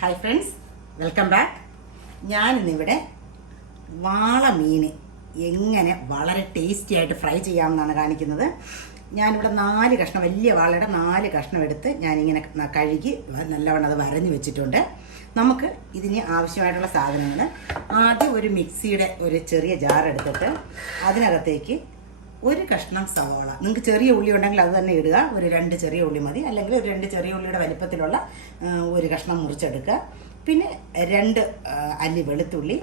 Hi friends welcome back ഞാനിന്നിവിടെ വാള മീൻ എങ്ങനെ വളരെ ടേസ്റ്റി ആയിട്ട് ഫ്രൈ ചെയ്യാമെന്നാണ് കാണിക്കുന്നത്. ഞാനിവിടെ നാല് കഷ്ണം വലിയ വാളയുടെ നാല് കഷ്ണം എടുത്ത് ഞാനിങ്ങനെ കഴുകി നല്ലവണ്ണം അത് വരഞ്ഞു വെച്ചിട്ടുണ്ട്. നമുക്ക് ഇതിന് ആവശ്യമായിട്ടുള്ള സാധനങ്ങൾ ആദ്യം ഒരു മിക്സിയുടെ ഒരു ചെറിയ ജാർ എടുത്തിട്ട് അതിനകത്തേക്ക് ഒരു കഷ്ണം സവാള. നിങ്ങൾക്ക് ചെറിയ ഉള്ളി ഉണ്ടെങ്കിൽ അത് തന്നെ ഇടുക. ഒരു രണ്ട് ചെറിയ ഉള്ളി മതി. അല്ലെങ്കിൽ ഒരു രണ്ട് ചെറിയ ഉള്ളിയുടെ വലിപ്പത്തിലുള്ള ഒരു കഷ്ണം മുറിച്ചെടുക്കുക. പിന്നെ രണ്ട് അല്ലി വെളുത്തുള്ളി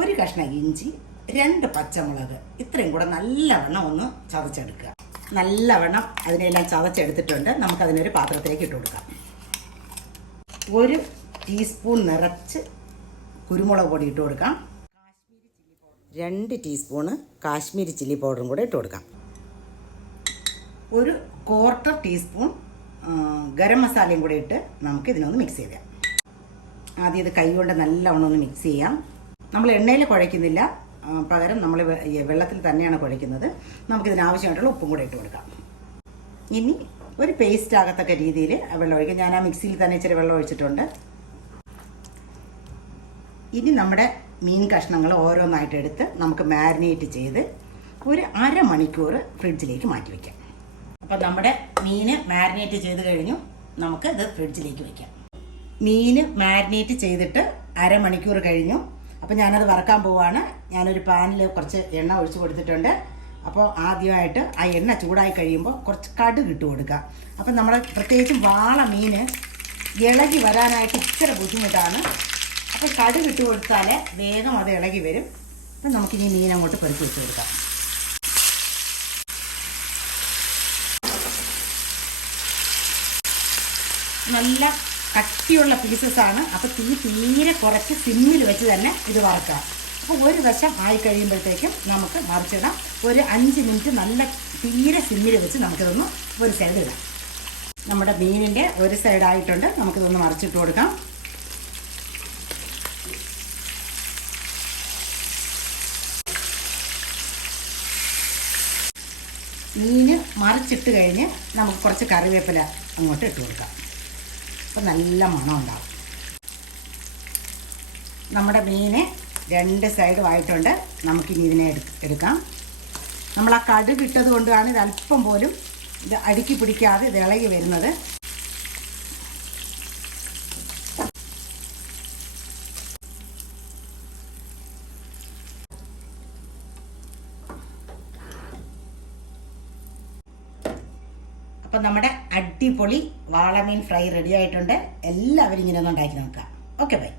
ഒരു കഷ്ണം ഇഞ്ചി രണ്ട് പച്ചമുളക്. ഇത്രയും കൂടെ നല്ലവണ്ണം ഒന്ന് ചതച്ചെടുക്കുക. നല്ലവണ്ണം അതിനെല്ലാം ചതച്ചെടുത്തിട്ടുണ്ട്. നമുക്കതിനൊരു പാത്രത്തിലേക്ക് ഇട്ട് കൊടുക്കാം. ഒരു ടീസ്പൂൺ നിറച്ച് കുരുമുളക് പൊടി ഇട്ട് കൊടുക്കാം. രണ്ട് ടീസ്പൂണ് കാശ്മീരി ചില്ലി പൗഡറും കൂടെ ഇട്ട് കൊടുക്കാം. ഒരു ക്വാർട്ടർ ടീസ്പൂൺ ഗരം മസാലയും കൂടെ ഇട്ട് നമുക്ക് ഇതിനൊന്ന് മിക്സ് ചെയ്യാം. ആദ്യം ഇത് കൈ കൊണ്ട് നല്ലവണ്ണം ഒന്ന് മിക്സ് ചെയ്യാം. നമ്മൾ എണ്ണയിൽ കുഴയ്ക്കുന്നില്ല. പകരം നമ്മൾ വെള്ളത്തിൽ തന്നെയാണ് കുഴയ്ക്കുന്നത്. നമുക്കിതിനാവശ്യമായിട്ടുള്ള ഉപ്പും കൂടെ ഇട്ട് കൊടുക്കാം. ഇനി ഒരു പേസ്റ്റ് ആകത്തക്ക രീതിയിൽ വെള്ളം ഒഴിക്കാം. ഞാൻ ആ മിക്സിയിൽ തന്നെ ഇച്ചിരി വെള്ളം ഒഴിച്ചിട്ടുണ്ട്. ഇനി നമ്മുടെ മീൻ കഷ്ണങ്ങൾ ഓരോന്നായിട്ട് എടുത്ത് നമുക്ക് മാരിനേറ്റ് ചെയ്ത് ഒരു അരമണിക്കൂർ ഫ്രിഡ്ജിലേക്ക് മാറ്റി വയ്ക്കാം അപ്പോൾ നമ്മുടെ മീൻ മാരിനേറ്റ് ചെയ്ത് കഴിഞ്ഞു. നമുക്ക് ഇത് ഫ്രിഡ്ജിലേക്ക് വയ്ക്കാം മീൻ മാരിനേറ്റ് ചെയ്തിട്ട് അരമണിക്കൂർ കഴിഞ്ഞു. അപ്പോൾ ഞാനത് വറക്കാൻ പോവാണ്. ഞാനൊരു പാനിൽ കുറച്ച് എണ്ണ ഒഴിച്ച് കൊടുത്തിട്ടുണ്ട്. അപ്പോൾ ആദ്യമായിട്ട് ആ എണ്ണ ചൂടായി കഴിയുമ്പോൾ കുറച്ച് കടുക് ഇട്ട് കൊടുക്കുക അപ്പം നമ്മുടെ പ്രത്യേകിച്ചും വാള മീൻ ഇളകി വരാനായിട്ട് ഇച്ചിരി ബുദ്ധിമുട്ടാണ്. അപ്പോൾ കടുക് ഇട്ട് കൊടുത്താൽ വേഗം അത് ഇളകി വരും. അപ്പം നമുക്കിനി മീൻ അങ്ങോട്ട് പെറുക്കി വെച്ച് കൊടുക്കാം. നല്ല കട്ടിയുള്ള പീസസ് ആണ്. അപ്പോൾ തീ തീരെ കുറച്ച് സിമ്മിൽ വെച്ച് തന്നെ ഇത് വറക്കാം. അപ്പോൾ ഒരു വശം ആയി കഴിയുമ്പോഴത്തേക്കും നമുക്ക് മറിച്ചിടാം. ഒരു അഞ്ച് മിനിറ്റ് നല്ല തീരെ സിമ്മിൽ വെച്ച് നമുക്കിതൊന്ന് ഒരു സൈഡ് ഇടാം. നമ്മുടെ മീനിന്റെ ഒരു സൈഡായിട്ടുണ്ട് നമുക്കിതൊന്ന് മറിച്ചിട്ട് കൊടുക്കാം. മീൻ മറിച്ചിട്ട് കഴിഞ്ഞ് നമുക്ക് കുറച്ച് കറിവേപ്പില അങ്ങോട്ട് ഇട്ട് കൊടുക്കാം. അപ്പോൾ നല്ല മണം ഉണ്ടാവും. നമ്മുടെ മീന് രണ്ട് സൈഡും ആയിട്ടുണ്ട്. നമുക്കിനി ഇതിനെ എടു- എടുക്കാം. നമ്മൾ ആ കടുവിട്ടത് കൊണ്ടാണ് ഇത് അല്പം പോലും ഇത് അടുക്കി പിടിക്കാതെ ഇത് ഇളകി വരുന്നത്. അപ്പം നമ്മുടെ അടിപൊളി വാളമീൻ ഫ്രൈ റെഡി ആയിട്ടുണ്ട്. എല്ലാവരും ഇങ്ങനെ ഒന്ന് ഉണ്ടാക്കി നോക്കാം. Okay bye.